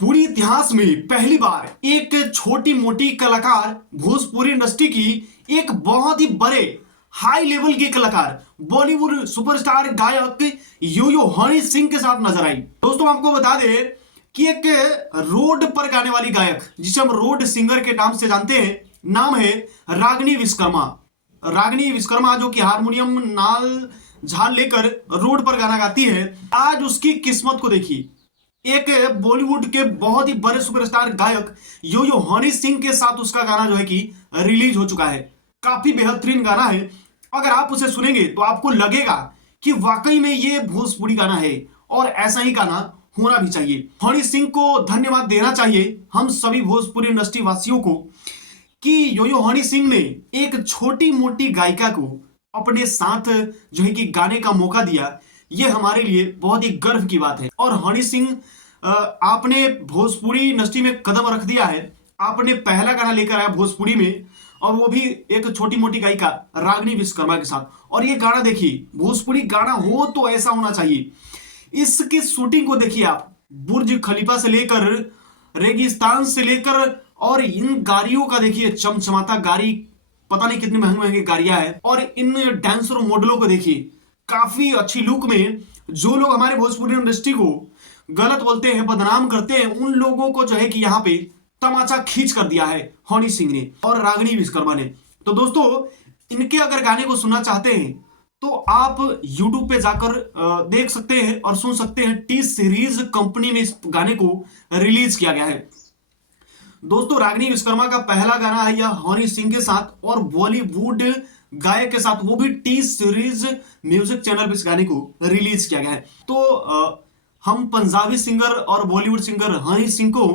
भोजपुरी इतिहास में पहली बार एक छोटी मोटी कलाकार भोजपुरी इंडस्ट्री की एक बहुत ही बड़े हाई लेवल के कलाकार बॉलीवुड सुपरस्टार गायक यो यो हनी सिंह के साथ नजर आई। दोस्तों आपको बता दें कि एक रोड पर गाने वाली गायक जिसे हम रोड सिंगर के नाम से जानते हैं, नाम है रागिनी विश्वकर्मा। रागिनी विश्वकर्मा जो कि हारमोनियम नाल झाल लेकर रोड पर गाना गाती है। आज उसकी किस्मत को देखिए, एक बॉलीवुड के बहुत ही बड़े सुपरस्टार गायक यो यो हनी सिंह के साथ उसका गाना जो है कि रिलीज हो चुका है। काफी बेहतरीन गाना है। अगर आप उसे सुनेंगे तो आपको लगेगा कि वाकई में ये भोजपुरी गाना है और ऐसा ही गाना होना भी चाहिए। हनी सिंह को धन्यवाद देना चाहिए हम सभी भोजपुरी इंडस्ट्री वासियों को कि यो यो हनी सिंह ने एक छोटी मोटी गायिका को अपने साथ जो है कि गाने का मौका दिया। ये हमारे लिए बहुत ही गर्व की बात है। और हनी सिंह आपने भोजपुरी इंडस्ट्री में कदम रख दिया है। आपने पहला गाना लेकर आया भोजपुरी में, और वो भी एक छोटी मोटी गायिका रागिनी विश्वकर्मा के साथ। और ये गाना देखिए, भोजपुरी गाना हो तो ऐसा होना चाहिए। इसकी शूटिंग को देखिए आप, बुर्ज खलीफा से लेकर रेगिस्तान से लेकर, और इन गाड़ियों का देखिए चमचमाता गाड़ी, पता नहीं कितनी महंगी महंगी गाड़ियां हैं। और इन डांसर मॉडलों को देखिए, काफी अच्छी लुक में। जो लोग हमारे भोजपुरी इंडस्ट्री को गलत बोलते हैं, बदनाम करते हैं, उन लोगों को जो है कि यहाँ पे तमाचा खींच कर दिया है हनी सिंह ने और रागिनी विश्वकर्मा ने। तो दोस्तों इनके अगर गाने को सुनना चाहते हैं तो आप YouTube पे जाकर देख सकते हैं और सुन सकते हैं। टी सीरीज कंपनी में इस गाने को रिलीज किया गया है। दोस्तों रागिनी विश्वकर्मा का पहला गाना है यह हनी सिंह के साथ और बॉलीवुड गायक के साथ, वो भी टी सीरीज म्यूजिक चैनल पे इस गाने को रिलीज किया गया है। तो हम पंजाबी सिंगर और बॉलीवुड सिंगर हनी सिंह को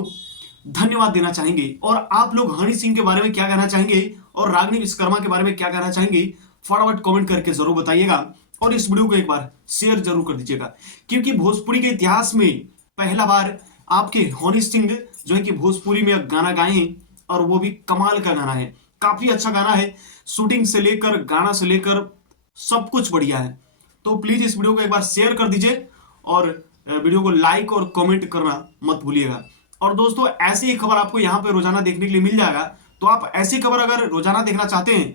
धन्यवाद देना चाहेंगे। और आप लोग हनी सिंह के बारे में क्या कहना चाहेंगे और रागिनी विश्वकर्मा के बारे में क्या कहना चाहेंगे, फटाफट कमेंट करके जरूर बताइएगा। और इस वीडियो को एक बार शेयर जरूर कर दीजिएगा, क्योंकि भोजपुरी के इतिहास में पहला बार आपके हनी सिंह जो है कि भोजपुरी में गाना गाए हैं, और वो भी कमाल का गाना है। काफी अच्छा गाना है, शूटिंग से लेकर गाना से लेकर सब कुछ बढ़िया है। तो प्लीज इस वीडियो को एक बार शेयर कर दीजिए और वीडियो को लाइक और कमेंट करना मत भूलिएगा। और दोस्तों ऐसी ही खबर आपको यहाँ पे रोजाना देखने के लिए मिल जाएगा। तो आप ऐसी खबर अगर रोजाना देखना चाहते हैं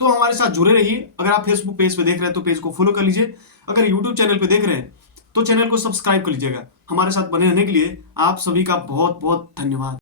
तो हमारे साथ जुड़े रहिए। अगर आप फेसबुक पेज पे देख रहे हैं तो पेज को फॉलो कर लीजिए। अगर यूट्यूब चैनल पे देख रहे हैं तो चैनल को सब्सक्राइब कर लीजिएगा। हमारे साथ बने रहने के लिए आप सभी का बहुत बहुत धन्यवाद।